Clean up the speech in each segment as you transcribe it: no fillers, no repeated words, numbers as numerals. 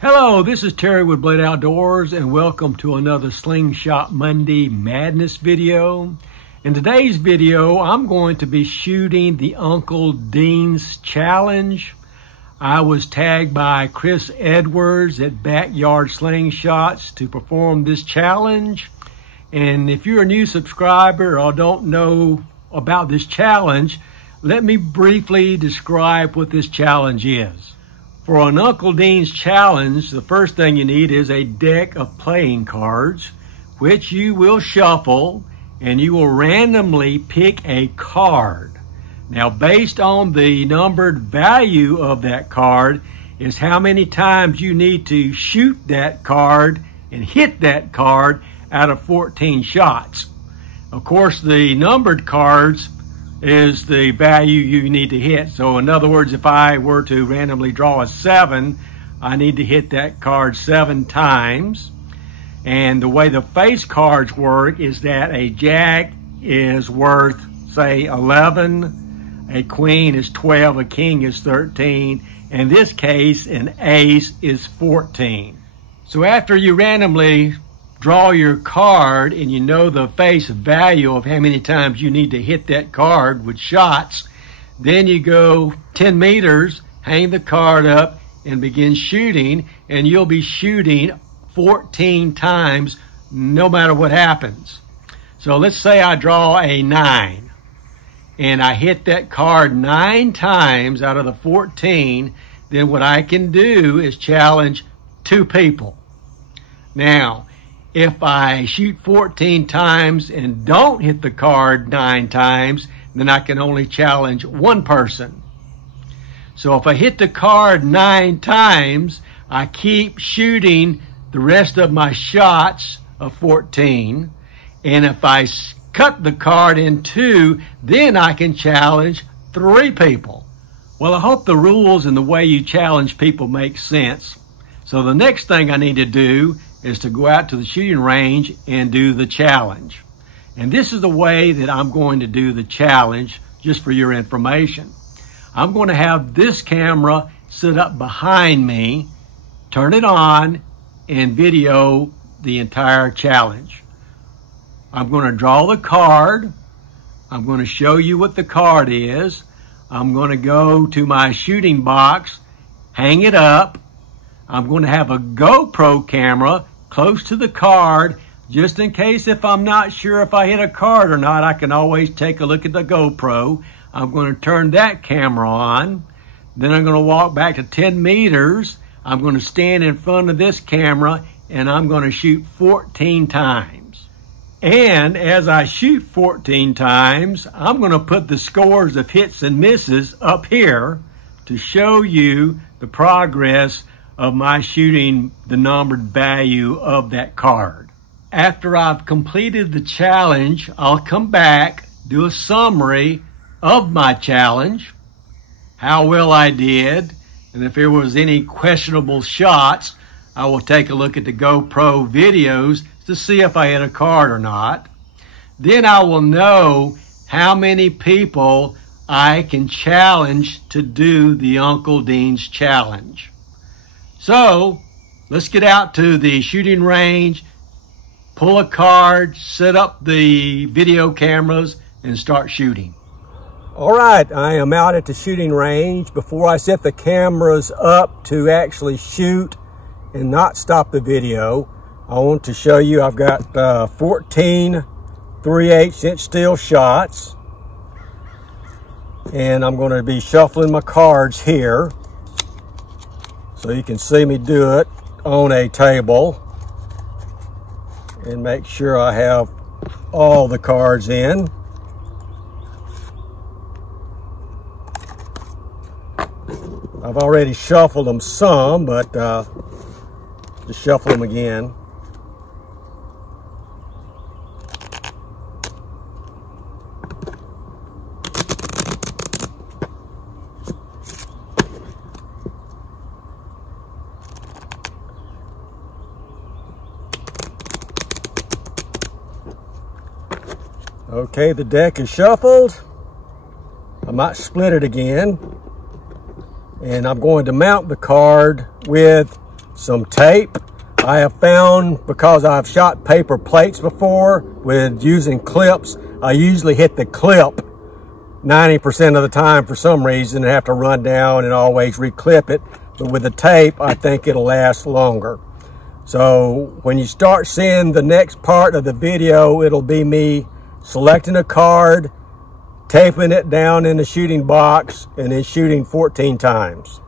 Hello, this is Terry with Blade Outdoors and welcome to another Slingshot Monday Madness video. In today's video, I'm going to be shooting the Uncle Dean's Challenge. I was tagged by Chris Edwards at Backyard Slingshots to perform this challenge. And if you're a new subscriber or don't know about this challenge, let me briefly describe what this challenge is. For an Uncle Dean's Challenge, the first thing you need is a deck of playing cards, which you will shuffle, and you will randomly pick a card. Now, based on the numbered value of that card is how many times you need to shoot that card and hit that card out of 14 shots. Of course, the numbered cards is the value you need to hit. So in other words, if I were to randomly draw a 7, I need to hit that card 7 times. And the way the face cards work is that a jack is worth, say, 11, a queen is 12, a king is 13. In this case, an ace is 14. So after you randomly draw your card and you know the face value of how many times you need to hit that card with shots, then you go 10 meters, hang the card up and begin shooting, and you'll be shooting 14 times no matter what happens. So let's say I draw a 9 and I hit that card 9 times out of the 14, then what I can do is challenge 2 people. Now, if I shoot 14 times and don't hit the card 9 times, then I can only challenge 1 person. So if I hit the card 9 times, I keep shooting the rest of my shots of 14. And if I cut the card in 2, then I can challenge 3 people. Well, I hope the rules and the way you challenge people make sense. So the next thing I need to do is to go out to the shooting range and do the challenge. And this is the way that I'm going to do the challenge, just for your information. I'm going to have this camera sit up behind me, turn it on, and video the entire challenge. I'm going to draw the card. I'm going to show you what the card is. I'm going to go to my shooting box, hang it up. I'm going to have a GoPro camera close to the card, just in case if I'm not sure if I hit a card or not, I can always take a look at the GoPro. I'm going to turn that camera on. Then I'm going to walk back to 10 meters. I'm going to stand in front of this camera and I'm going to shoot 14 times. And as I shoot 14 times, I'm going to put the scores of hits and misses up here to show you the progress of my shooting the numbered value of that card. After I've completed the challenge, I'll come back, do a summary of my challenge, how well I did, and if there was any questionable shots, I will take a look at the GoPro videos to see if I hit a card or not. Then I will know how many people I can challenge to do the Uncle Dean's Challenge. So let's get out to the shooting range, pull a card, set up the video cameras, and start shooting. All right, I am out at the shooting range. Before I set the cameras up to actually shoot and not stop the video, I want to show you I've got 14 3/8" steel shots. And I'm going to be shuffling my cards here, so you can see me do it on a table and make sure I have all the cards in. I've already shuffled them some, but just shuffle them again. Okay, the deck is shuffled. I might split it again. And I'm going to mount the card with some tape. I have found, because I've shot paper plates before with using clips, I usually hit the clip 90% of the time for some reason and have to run down and always reclip it. But with the tape, I think it'll last longer. So when you start seeing the next part of the video, it'll be me selecting a card, taping it down in the shooting box, and then shooting 14 times.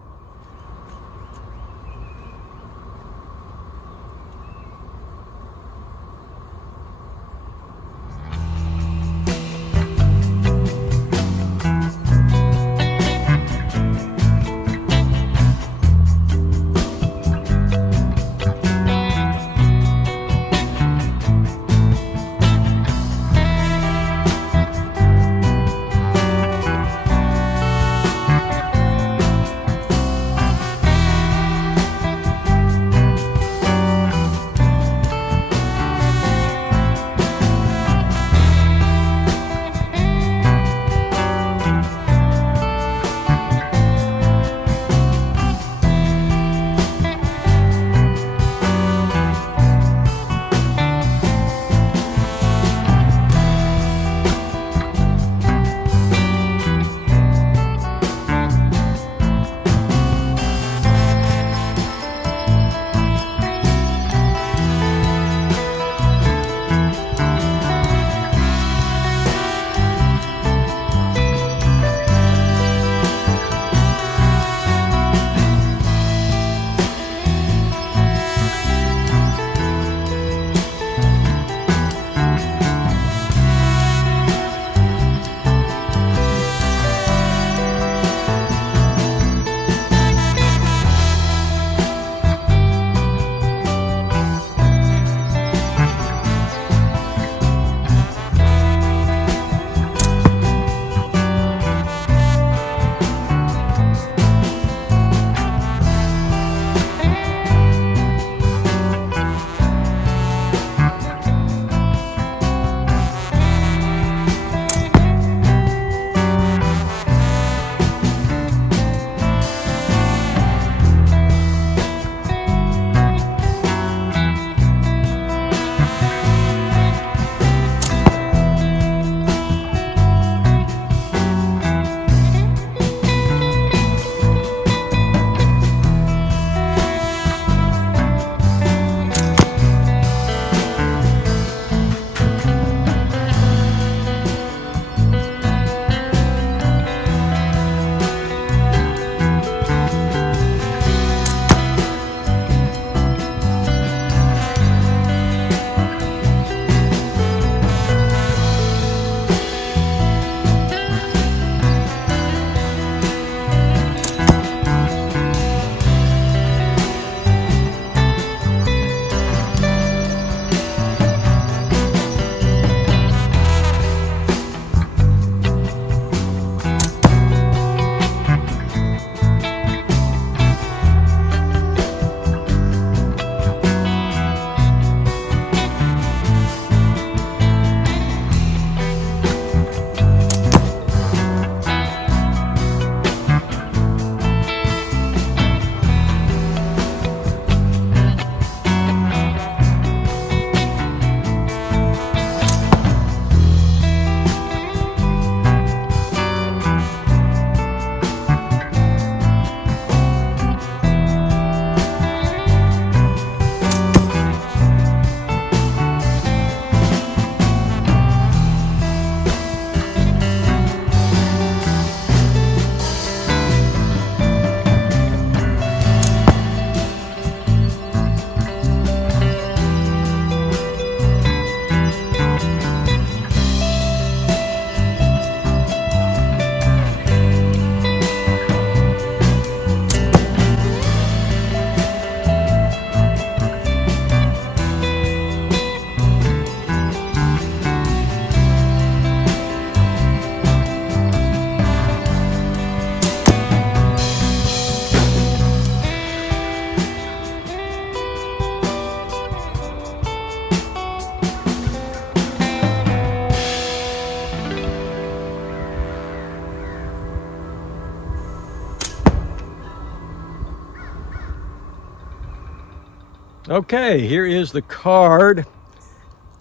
Okay, here is the card,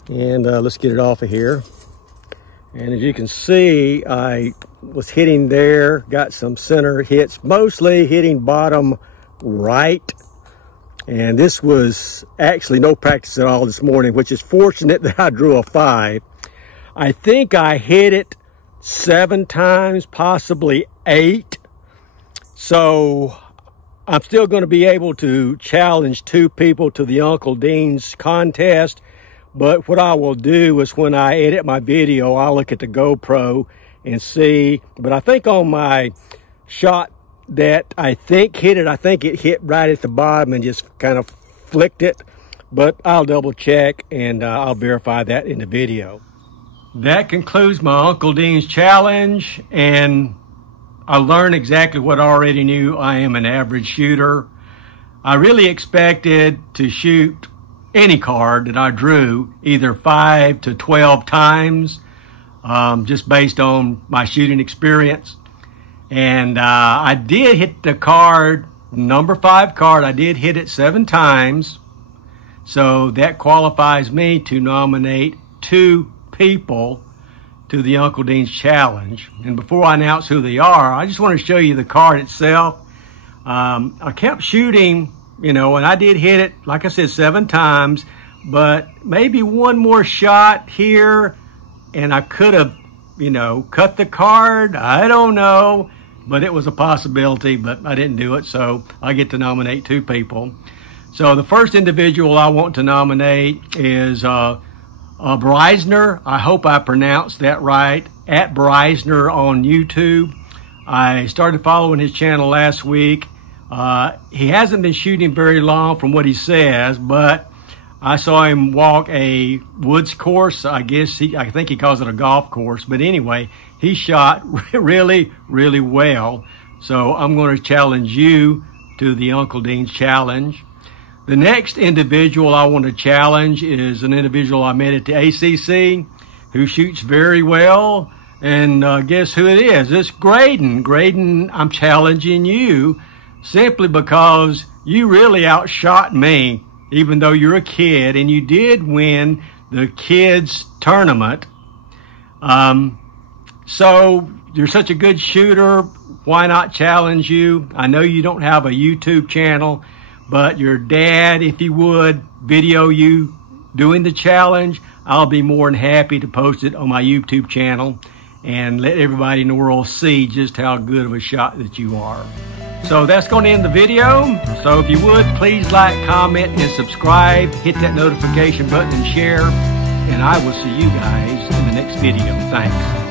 and let's get it off of here. And as you can see, I was hitting there, got some center hits, mostly hitting bottom right. And this was actually no practice at all this morning, which is fortunate that I drew a 5. I think I hit it 7 times, possibly 8. So I'm still going to be able to challenge 2 people to the Uncle Dean's contest. But what I will do is when I edit my video, I'll look at the GoPro and see. But I think on my shot that I think hit it, I think it hit right at the bottom and just kind of flicked it. But I'll double check and I'll verify that in the video. That concludes my Uncle Dean's challenge, and I learned exactly what I already knew. I am an average shooter. I really expected to shoot any card that I drew either 5 to 12 times, just based on my shooting experience. And I did hit the card, number 5 card, I did hit it 7 times. So that qualifies me to nominate 2 people to the Uncle Dean's challenge. And before I announce who they are, I just want to show you the card itself. I kept shooting, you know, and I did hit it, like I said, 7 times, but maybe one more shot here and I could have, you know, cut the card. I don't know, but it was a possibility, but I didn't do it. So I get to nominate 2 people. So the first individual I want to nominate is Breisner. I hope I pronounced that right. At Breisner on YouTube. I started following his channel last week. He hasn't been shooting very long from what he says, but I saw him walk a woods course. I think he calls it a golf course. But anyway, he shot really, really well. So I'm going to challenge you to the Uncle Dean's challenge. The next individual I want to challenge is an individual I met at the ACC who shoots very well. And guess who it is? It's Graydon. Graydon, I'm challenging you simply because you really outshot me, even though you're a kid, and you did win the kids tournament. So you're such a good shooter. Why not challenge you? I know you don't have a YouTube channel, but your dad, if he would video you doing the challenge, I'll be more than happy to post it on my YouTube channel and let everybody in the world see just how good of a shot that you are. So that's going to end the video. So if you would, please like, comment, and subscribe. Hit that notification button and share. And I will see you guys in the next video. Thanks.